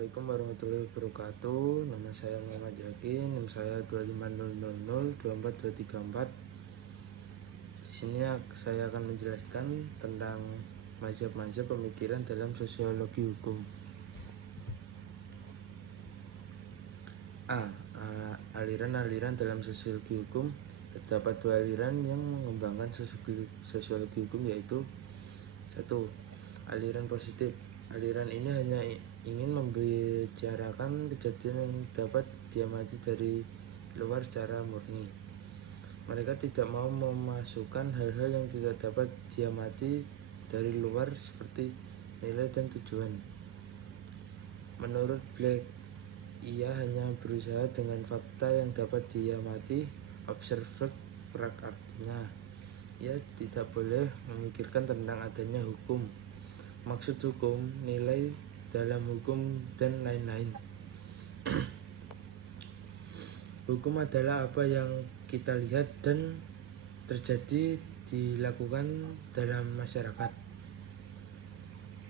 Assalamualaikum warahmatullahi wabarakatuh. Nama saya Muhammad Yakin, NIM saya 25000242334. Di sini saya akan menjelaskan tentang mazhab-mazhab pemikiran dalam sosiologi hukum. Aliran-aliran dalam sosiologi hukum. Terdapat dua aliran yang mengembangkan sosiologi hukum, yaitu satu, aliran positif. Aliran ini hanya ingin membicarakan kejadian yang dapat diamati dari luar secara murni. Mereka tidak mau memasukkan hal-hal yang tidak dapat diamati dari luar seperti nilai dan tujuan. Menurut Black, ia hanya berusaha dengan fakta yang dapat diamati, observed artinya. Ia tidak boleh memikirkan tentang adanya hukum, maksud hukum, nilai dalam hukum, dan lain-lain. Hukum adalah apa yang kita lihat dan terjadi dilakukan dalam masyarakat.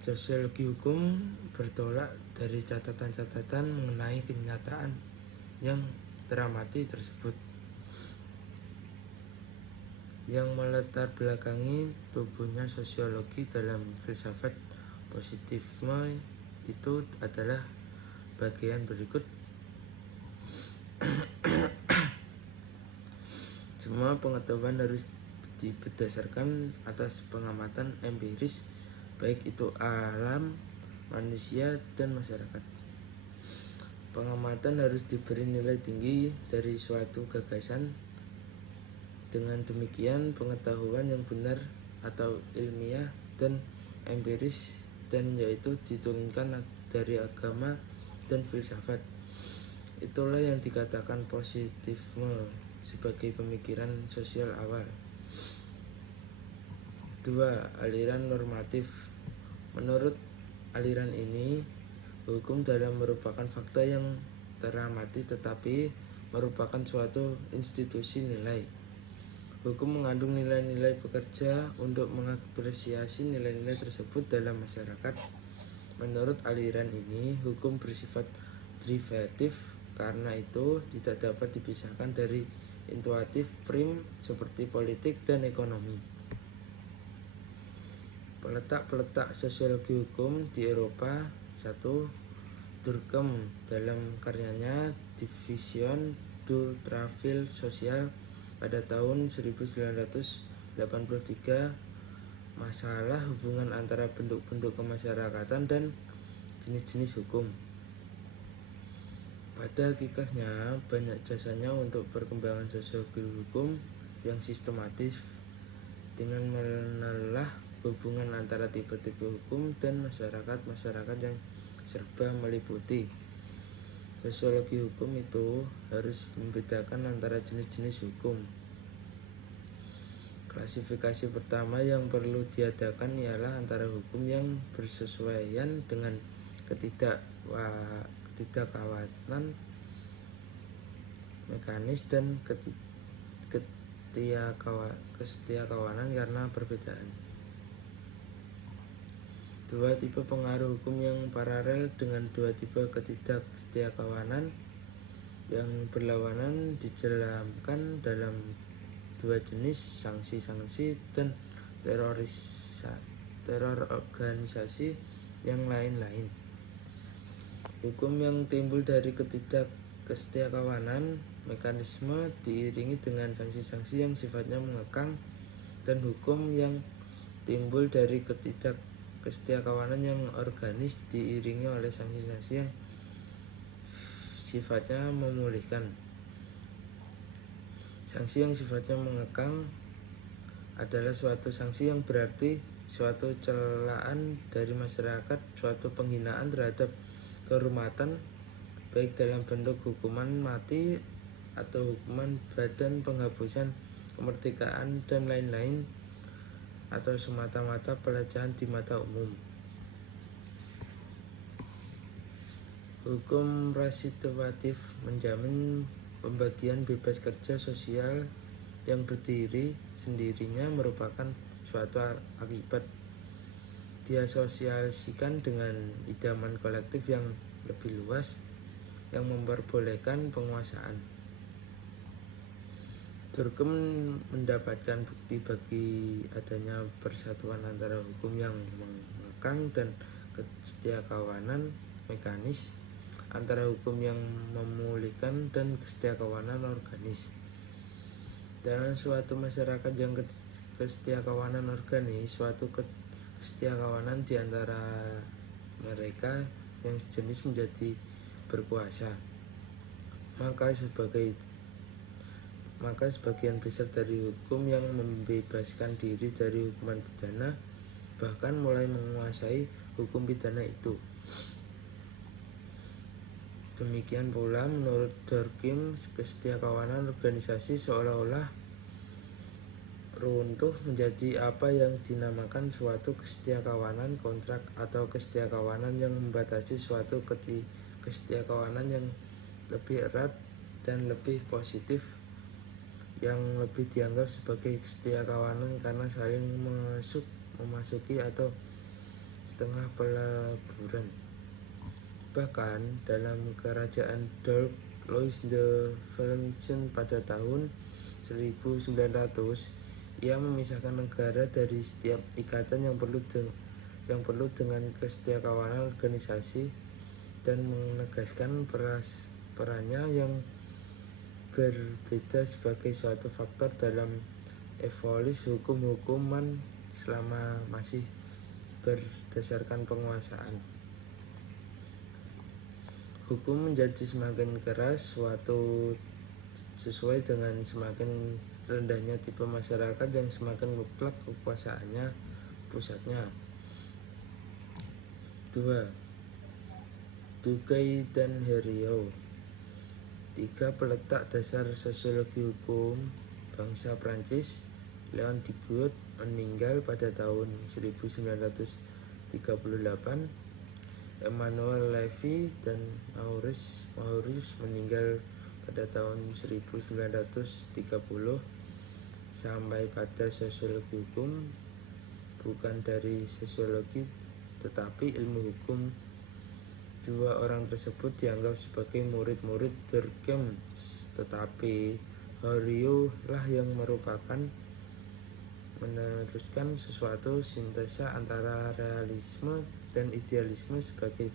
Sosiologi hukum bertolak dari catatan-catatan mengenai kenyataan yang teramati tersebut, yang melatar belakangi tumbuhnya sosiologi dalam filsafat positifisme itu adalah bagian berikut. Semua pengetahuan harus didasarkan atas pengamatan empiris, baik itu alam, manusia, dan masyarakat. Pengamatan harus diberi nilai tinggi dari suatu gagasan. Dengan demikian, pengetahuan yang benar atau ilmiah dan empiris dan yaitu diturunkan dari agama dan filsafat. Itulah yang dikatakan positifisme sebagai pemikiran sosial awal. 2. Aliran normatif. Menurut aliran ini, hukum dalam merupakan fakta yang teramati tetapi merupakan suatu institusi nilai. Hukum mengandung nilai-nilai bekerja untuk mengapresiasi nilai-nilai tersebut dalam masyarakat. Menurut aliran ini, hukum bersifat derivatif, karena itu tidak dapat dipisahkan dari intuitif prim seperti politik dan ekonomi. Peletak sosiologi hukum di Eropa. 1. Durkheim dalam karyanya Division du Travail Social pada tahun 1983, masalah hubungan antara bentuk-bentuk kemasyarakatan dan jenis-jenis hukum. Pada hakikatnya, banyak jasanya untuk perkembangan sosiologi hukum yang sistematis dengan menelaah hubungan antara tipe-tipe hukum dan masyarakat yang serba meliputi. Sosiologi hukum itu harus membedakan antara jenis-jenis hukum. Klasifikasi pertama yang perlu diadakan ialah antara hukum yang bersesuaian dengan ketidakkawanan mekanis dan kesetiakawanan karena perbedaan. 2. Tipe pengaruh hukum yang paralel dengan 2 tipe ketidaksetiakawanan yang berlawanan dijelaskan dalam 2 jenis sanksi-sanksi dan teror organisasi yang lain-lain. Hukum yang timbul dari ketidaksetiakawanan mekanisme diiringi dengan sanksi-sanksi yang sifatnya mengekang, dan hukum yang timbul dari ketidaksetiakawanan yang organis diiringi oleh sanksi-sanksi yang sifatnya memulihkan. Sanksi yang sifatnya mengekang adalah suatu sanksi yang berarti suatu celaan dari masyarakat, suatu penghinaan terhadap kehormatan, baik dalam bentuk hukuman mati atau hukuman badan, penghapusan kemerdekaan, dan lain-lain, atau semata-mata pelecehan di mata umum. Hukum restitutif menjamin pembagian bebas kerja sosial yang berdiri sendirinya merupakan suatu akibat diasosiasikan dengan idaman kolektif yang lebih luas yang memperbolehkan penguasaan. Durkheim mendapatkan bukti bagi adanya persatuan antara hukum yang mengekang dan kesetiakawanan mekanis, antara hukum yang memulihkan dan kesetiakawanan organis. Dalam suatu masyarakat yang kesetiakawanan organis, suatu kesetiakawanan di antara mereka yang sejenis menjadi berkuasa. Maka sebagian besar dari hukum yang membebaskan diri dari hukuman pidana bahkan mulai menguasai hukum pidana itu. Demikian pula menurut Durkheim, kesetiakawanan organisasi seolah-olah runtuh menjadi apa yang dinamakan suatu kesetiakawanan kontrak atau kesetiakawanan yang membatasi suatu kesetiakawanan yang lebih erat dan lebih positif, yang lebih dianggap sebagai kesetiakawanan karena saling memasuki atau setengah peleburan. Bahkan dalam kerajaan Dirk Louis de Valentijn pada tahun 1900, ia memisahkan negara dari setiap ikatan yang perlu dengan kesetiakawanan organisasi dan menegaskan perannya yang berbeda sebagai suatu faktor dalam evolusi hukum-hukuman selama masih berdasarkan penguasaan. Hukum menjadi semakin keras sesuai dengan semakin rendahnya tipe masyarakat yang semakin mutlak kekuasaannya pusatnya. 2. Duguay dan Heriot. 3. Peletak dasar sosiologi hukum bangsa Prancis, Leon Duguay, meninggal pada tahun 1938. Emmanuel Lévy dan Maurice meninggal pada tahun 1930. Sampai pada sosiologi hukum, bukan dari sosiologi tetapi ilmu hukum. Dua orang tersebut dianggap sebagai murid-murid Durkheim, tetapi Heriot lah yang meneruskan sesuatu sintesa antara realisme dan idealisme sebagai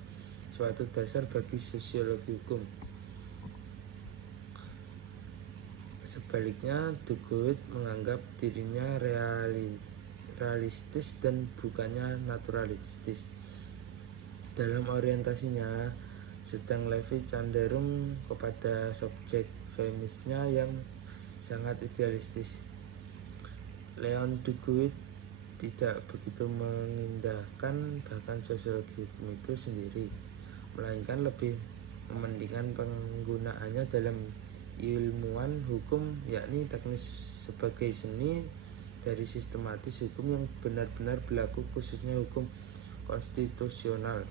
suatu dasar bagi sosiologi hukum. Sebaliknya, Duguay menganggap dirinya realistis dan bukannya naturalistis dalam orientasinya, sedang Lévy cenderung kepada subjek feminisnya yang sangat idealistis. Leon Duguay tidak begitu mengindahkan bahkan sosiologi hukum itu sendiri, melainkan lebih mementingkan penggunaannya dalam ilmuwan hukum, yakni teknis sebagai seni dari sistematis hukum yang benar-benar berlaku, khususnya hukum konstitusional.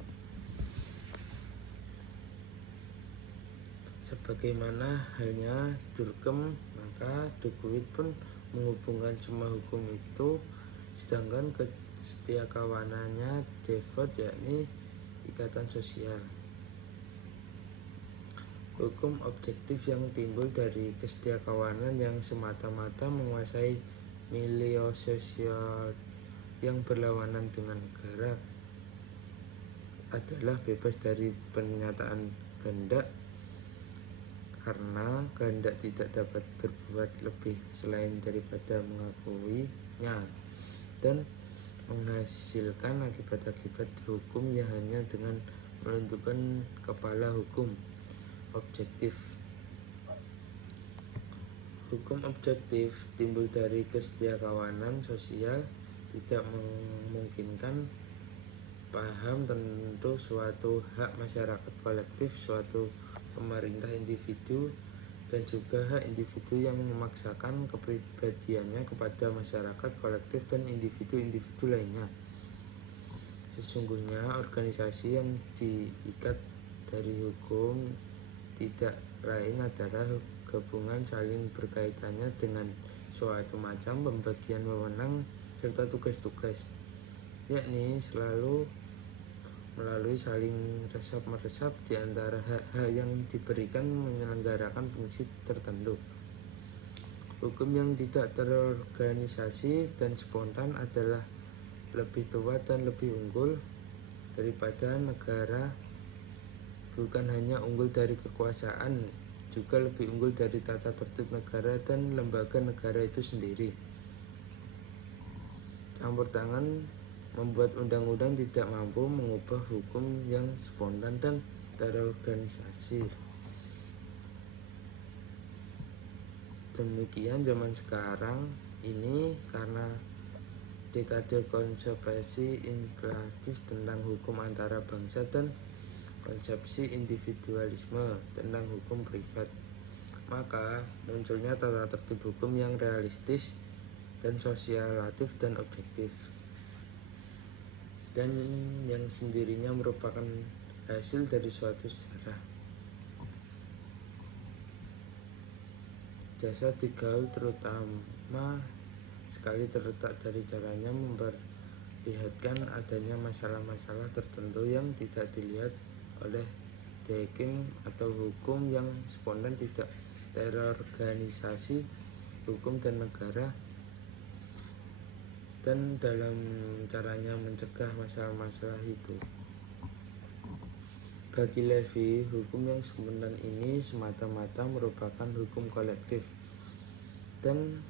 Sebagaimana halnya Durkheim, maka Duguay pun menghubungkan semua hukum itu, sedangkan kesetiakawanannya default, yakni ikatan sosial. Hukum objektif yang timbul dari kesetiakawanan yang semata-mata menguasai milieu sosial yang berlawanan dengan negara adalah bebas dari pernyataan kehendak, karena kehendak tidak dapat berbuat lebih selain daripada mengakuinya, dan menghasilkan akibat-akibat hukum yang hanya dengan menentukan kepala hukum objektif. Hukum objektif timbul dari kesetiakawanan sosial, tidak memungkinkan paham tentu suatu hak masyarakat kolektif, suatu pemerintah individu, dan juga hak individu yang memaksakan kepribadiannya kepada masyarakat kolektif dan individu-individu lainnya. Sesungguhnya organisasi yang diikat dari hukum tidak lain adalah gabungan saling berkaitannya dengan suatu macam pembagian wewenang serta tugas-tugas. yakni selalu melalui saling resap-meresap di antara hak-hak yang diberikan menyelenggarakan fungsi tertentu. Hukum yang tidak terorganisasi dan spontan adalah lebih tua dan lebih unggul daripada negara, bukan hanya unggul dari kekuasaan, juga lebih unggul dari tata tertib negara dan lembaga negara itu sendiri. Campur tangan membuat undang-undang tidak mampu mengubah hukum yang spontan dan terorganisasi. Demikian zaman sekarang ini karena dekade konsepsi inflatif tentang hukum antara bangsa dan konsepsi individualisme tentang hukum privat, maka munculnya tata tertib hukum yang realistis dan sosialatif dan objektif, dan yang sendirinya merupakan hasil dari suatu sejarah. Jasa digaul terutama sekali terletak dari caranya memperlihatkan adanya masalah-masalah tertentu yang tidak dilihat oleh hakim atau hukum yang spontan tidak terorganisasi hukum dan negara, dan dalam caranya mencegah masalah-masalah itu. Bagi Levy, hukum yang spontan ini semata-mata merupakan hukum kolektif dan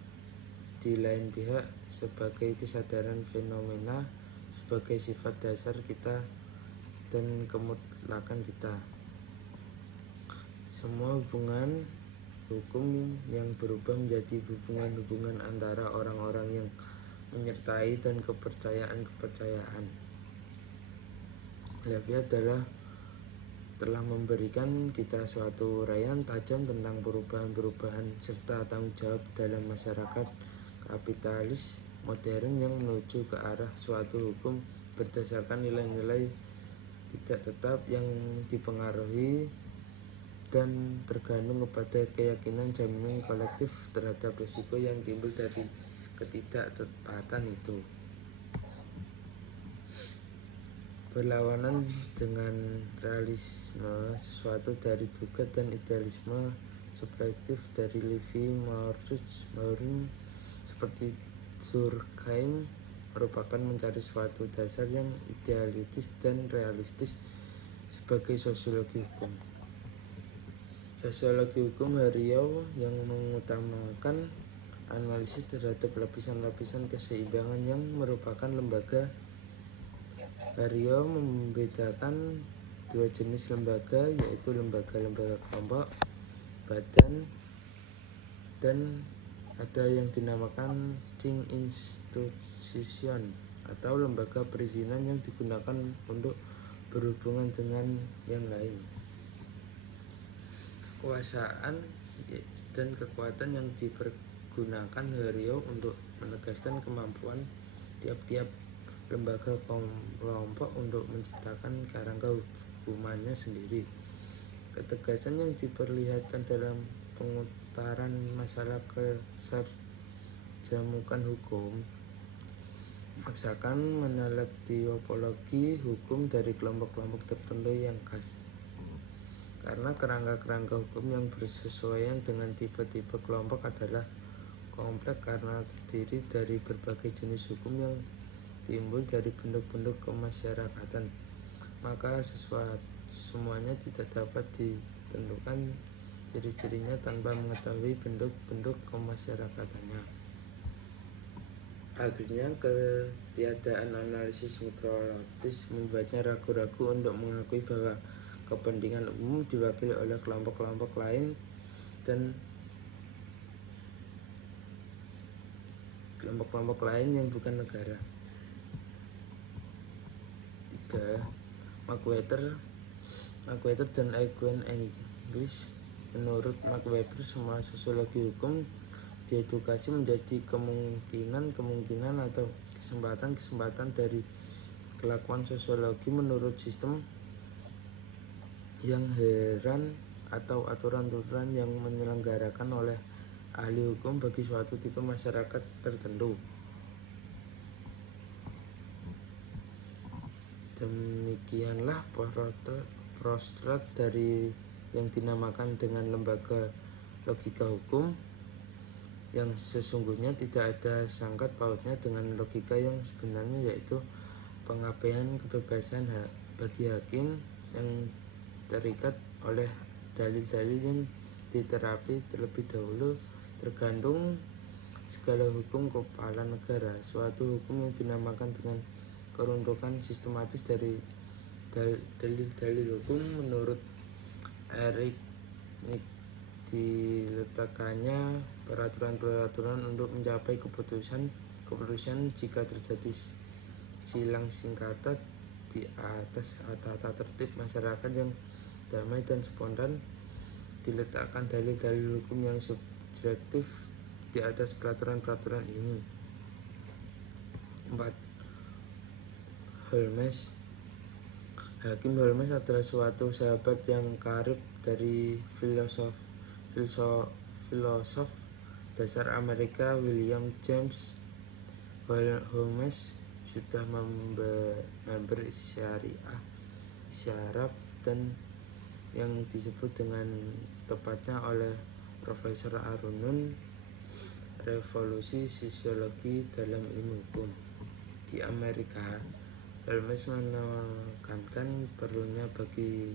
di lain pihak sebagai kesadaran fenomena sebagai sifat dasar kita dan kemutlakan kita. Semua hubungan hukum yang berubah menjadi hubungan-hubungan antara orang-orang yang menyertai dan kepercayaan-kepercayaan. Levy telah memberikan kita suatu uraian tajam tentang perubahan-perubahan serta tanggung jawab dalam masyarakat kapitalis modern yang menuju ke arah suatu hukum berdasarkan nilai-nilai tidak tetap yang dipengaruhi dan tergantung kepada keyakinan jaminan kolektif terhadap risiko yang timbul dari ketidaktepatan itu. Berlawanan dengan realisme sesuatu dari duga dan idealisme subjektif dari Levy, Maurin seperti Durkheim merupakan mencari suatu dasar yang idealistis dan realistis sebagai sosiologi hukum. Sosiologi hukum Hariau yang mengutamakan analisis terhadap lapisan-lapisan keseimbangan yang merupakan lembaga. Hariau membedakan dua jenis lembaga, yaitu lembaga-lembaga kelompok, badan, dan ada yang dinamakan King Institution atau lembaga perizinan yang digunakan untuk berhubungan dengan yang lain. Kekuasaan dan kekuatan yang dipergunakan Hariau untuk menegaskan kemampuan tiap-tiap lembaga kelompok untuk menciptakan kerangka hukumannya sendiri. Ketegasan yang diperlihatkan dalam pengutaran masalah keserjamukan hukum memaksakan menelektiopologi hukum dari kelompok-kelompok tertentu yang khas, karena kerangka-kerangka hukum yang bersesuaian dengan tipe-tipe kelompok adalah kompleks karena terdiri dari berbagai jenis hukum yang timbul dari bentuk-bentuk kemasyarakatan, maka semuanya tidak dapat ditentukan ciri-cirinya tanpa mengetahui bentuk-bentuk kemasyarakatannya. Akhirnya ketiadaan analisis mikrologis membuatnya ragu-ragu untuk mengakui bahwa kepentingan umum diwakili oleh kelompok-kelompok lain dan kelompok-kelompok lain yang bukan negara. 3. McWhirter dan Eugene English. Menurut McWhirter, semua sosiologi hukum diedukasi menjadi kemungkinan atau kesempatan dari kelakuan sosiologi menurut sistem yang heran atau aturan-aturan yang menyelenggarakan oleh ahli hukum bagi suatu tipe masyarakat tertentu. Demikianlah prostrat dari yang dinamakan dengan lembaga logika hukum, yang sesungguhnya tidak ada sangkut pautnya dengan logika yang sebenarnya, yaitu pengabaian kebebasan bagi hakim yang terikat oleh dalil-dalil yang diterapi terlebih dahulu, tergantung segala hukum kepala negara. Suatu hukum yang dinamakan dengan keruntukan sistematis dari dalil-dalil hukum menurut Eric Nick diletakkannya peraturan-peraturan untuk mencapai keputusan jika terjadi silang singkatan di atas tata tertib masyarakat yang damai dan spontan. Diletakkan dalil-dalil hukum yang subjektif di atas peraturan-peraturan ini. 4. Holmes. Hakim Holmes adalah suatu sahabat yang karib dari filosof dasar Amerika William James. Holmes sudah memberi syaraf dan yang disebut dengan tepatnya oleh Profesor Arunun revolusi sosiologi dalam ilmu hukum. Di Amerika, Holmes menekankan perlunya bagi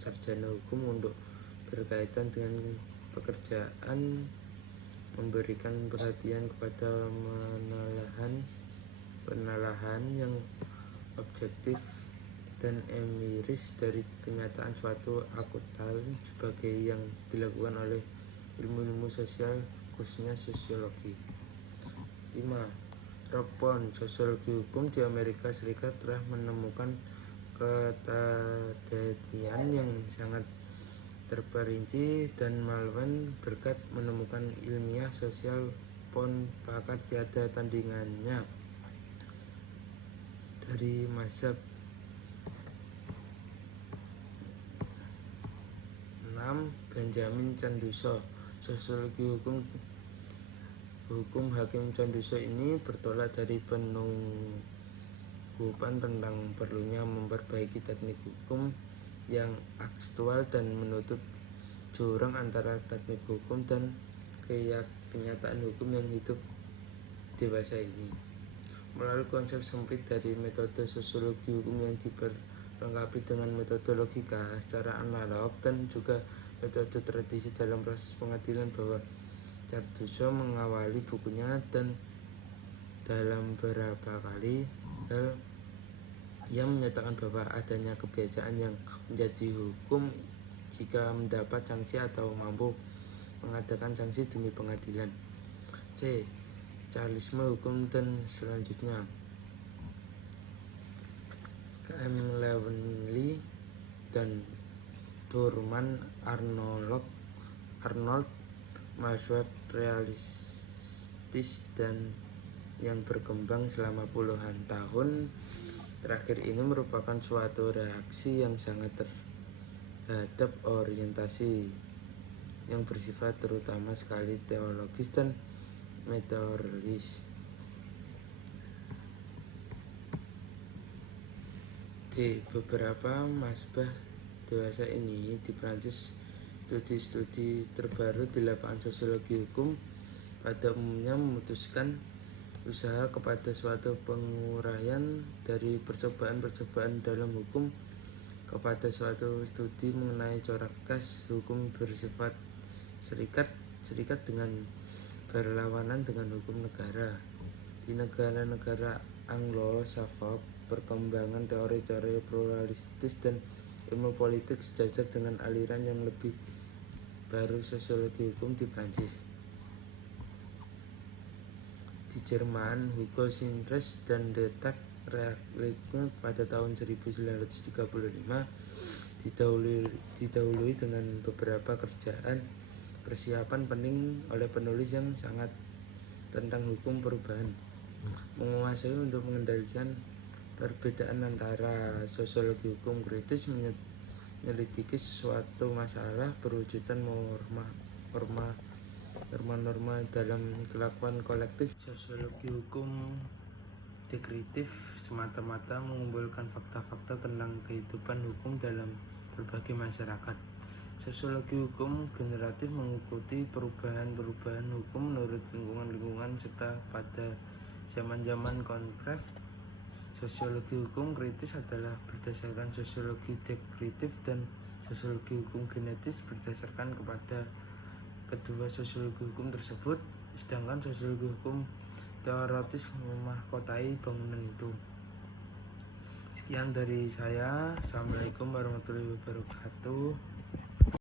sarjana hukum untuk berkaitan dengan pekerjaan memberikan perhatian kepada penelahan yang objektif dan empiris dari kenyataan suatu akuntan sebagai yang dilakukan oleh ilmu-ilmu sosial, khususnya sosiologi. 5. Rob Bond, sosiologi hukum di Amerika Serikat, telah menemukan keterjadian yang sangat terperinci dan Malvern berkat menemukan ilmiah sosial Bond pakat tiada tandingannya dari mazhab. 6. Benjamin Canduso, sosiologi hukum Hakim Canduso ini bertolak dari penunggupan tentang perlunya memperbaiki teknik hukum yang aktual dan menutup jurang antara teknik hukum dan kenyataan hukum yang hidup dewasa ini. Melalui konsep sempit dari metode sosiologi hukum yang diperlengkapi dengan metode logika secara analog dan juga metode tradisi dalam proses pengadilan, bahwa Canduso mengawali bukunya dan dalam beberapa kali hal ia menyatakan bahwa adanya kebiasaan yang menjadi hukum jika mendapat sanksi atau mampu mengadakan sanksi demi pengadilan. C. Charlisme hukum dan selanjutnya. K.M. Levenley dan Thurman Arnold mahasiswa realistis dan yang berkembang selama puluhan tahun terakhir ini merupakan suatu reaksi yang sangat terhadap orientasi yang bersifat terutama sekali teologis dan metodologis. Di beberapa mazhab dewasa ini di Prancis, studi-studi terbaru di lapangan sosiologi hukum pada umumnya memutuskan usaha kepada suatu penguraian dari percobaan-percobaan dalam hukum kepada suatu studi mengenai corak khas hukum bersifat serikat dengan berlawanan dengan hukum negara. Di negara-negara Anglo-Saxon, perkembangan teori-teori pluralistis dan ilmu politik sejajar dengan aliran yang lebih baru sosiologi hukum di Prancis. Di Jerman, Hugo Sinres dan Detak Reaklikum pada tahun 1935 didahului dengan beberapa kerjaan persiapan penting oleh penulis yang sangat tentang hukum perubahan, menguasai untuk mengendalikan perbedaan antara sosiologi hukum kritis menyelidiki suatu masalah perwujudan norma dalam kelakuan kolektif. Sosiologi hukum Dekritif semata-mata mengumpulkan fakta-fakta tentang kehidupan hukum dalam berbagai masyarakat. Sosiologi hukum generatif mengikuti perubahan-perubahan hukum menurut lingkungan-lingkungan serta pada zaman-zaman konkret. Sosiologi hukum kritis adalah berdasarkan sosiologi dekritif dan sosiologi hukum genetis berdasarkan kepada kedua sosiologi hukum tersebut, sedangkan sosiologi hukum teoritis memahkotai bangunan itu. Sekian dari saya. Assalamualaikum warahmatullahi wabarakatuh.